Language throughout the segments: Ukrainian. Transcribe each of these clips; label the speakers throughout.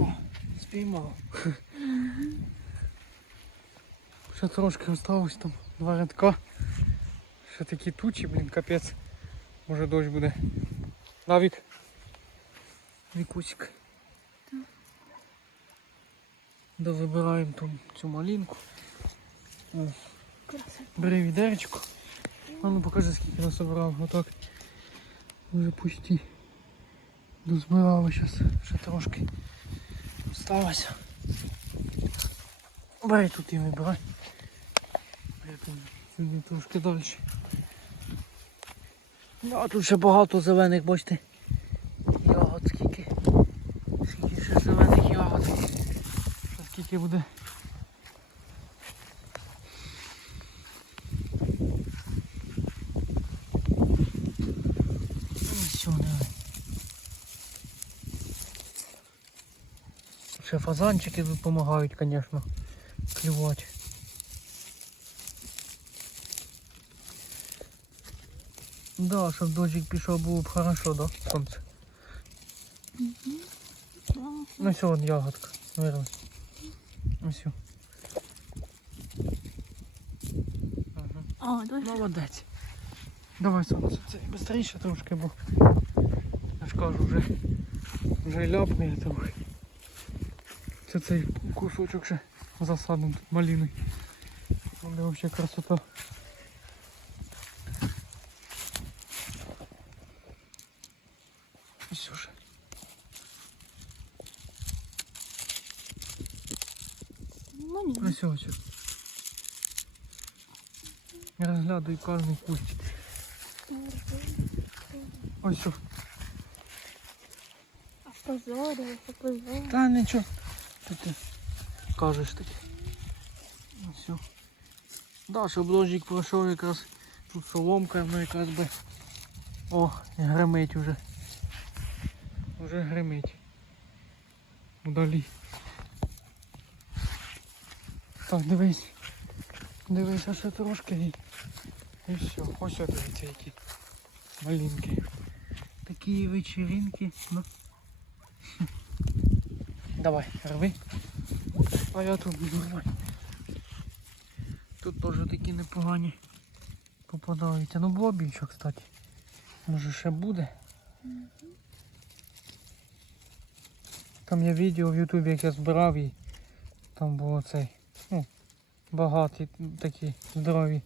Speaker 1: Опа, спіймав. Ще трошки осталось там два рядка. Ще такі тучі, блін, капець. Може дощ буде. Навік. Вікусик. Дозабираємо там цю малинку. Бери відеречко. А ну покажи скільки насобирав. Отак. Вже почти дозбирали зараз. Ще трошки осталося. Бери тут і вибирай. Трошки далі. Ну, а тут ще багато зелених, бачите. Ягод скільки. Скільки ще зелених ягод. Ще скільки буде. Ось вони. Ще фазанчики допомагають, звісно, клювати. Да, щоб дощик пішов, було б хорошо, да? Сонце.
Speaker 2: Да.
Speaker 1: Ну все, вон ягодка. Вирвай. Ну все. Ага.
Speaker 2: А, дощ.
Speaker 1: Молодець. Давай сонце, це швидше трошки, бо я ж кажу, вже, вже ляпне трохи. Це цей кусочок ще засадом тут малиною. Буде взагалі красота. І все ж.
Speaker 2: Ну, ні.
Speaker 1: Ось ось. Я розглядаю кожний кущик. Ось що.
Speaker 2: А позорилося, позорилося.
Speaker 1: Та нічого. Що ти кажеш таке? Ну все. Да, щоб дощик пройшов якраз тут соломка, ну якраз би. О, гримить уже. Уже гримить. Удалі. Так, дивись. Дивись, а ще трошки і. І все. Ось дивіться які малинки. Такі вечеринки. Ну. Давай, рви. А я тут буду рвати. Тут теж такі непогані попадаються. Ну було більше, кстати. Може ще буде. Там є відео в Ютубі, як я збирав і там було цей. Ну, багаті такі здорові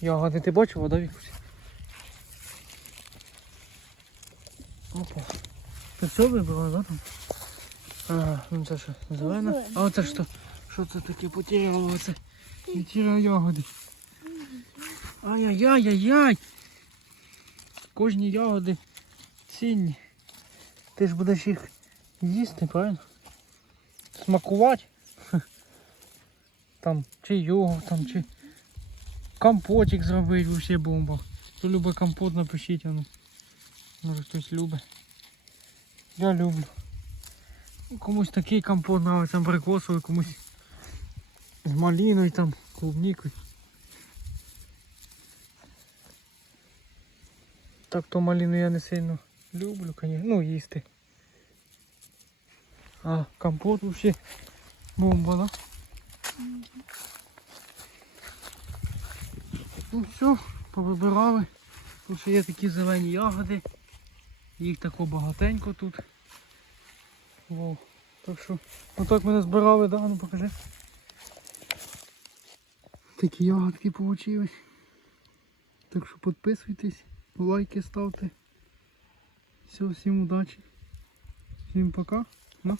Speaker 1: ягоди. Ти бачив, да, Вікусь? Опа. Ти все вибрала, да там? Ага, ну це що, зелена? А оце що? Що це таке потеряло оце? Відтіряє ягоди. Ай-яй-яй-яй-яй! Кожні ягоди цінні. Ти ж будеш їх їсти, правильно? Смакувати. Там чи йогурт, там, чи компотик зробити, вообще бомба. Хто любить компот, напишіть, ну. Може хтось любить. Я люблю. Комусь такий компот нравиться абрикосовий, комусь з малиною, там, клубникою. Так то малину я не сильно люблю, конечно. Ну, їсти. А компот вообще бомба, да? Ну все, повибирали. Тут ще є такі зелені ягоди. Їх тако багатенько тут. Вау. Так що, отак мене збирали, да? Ну покажи. Такі ягодки получились. Так що підписуйтесь, лайки ставте. Все, всім удачі. Всім пока. Ну.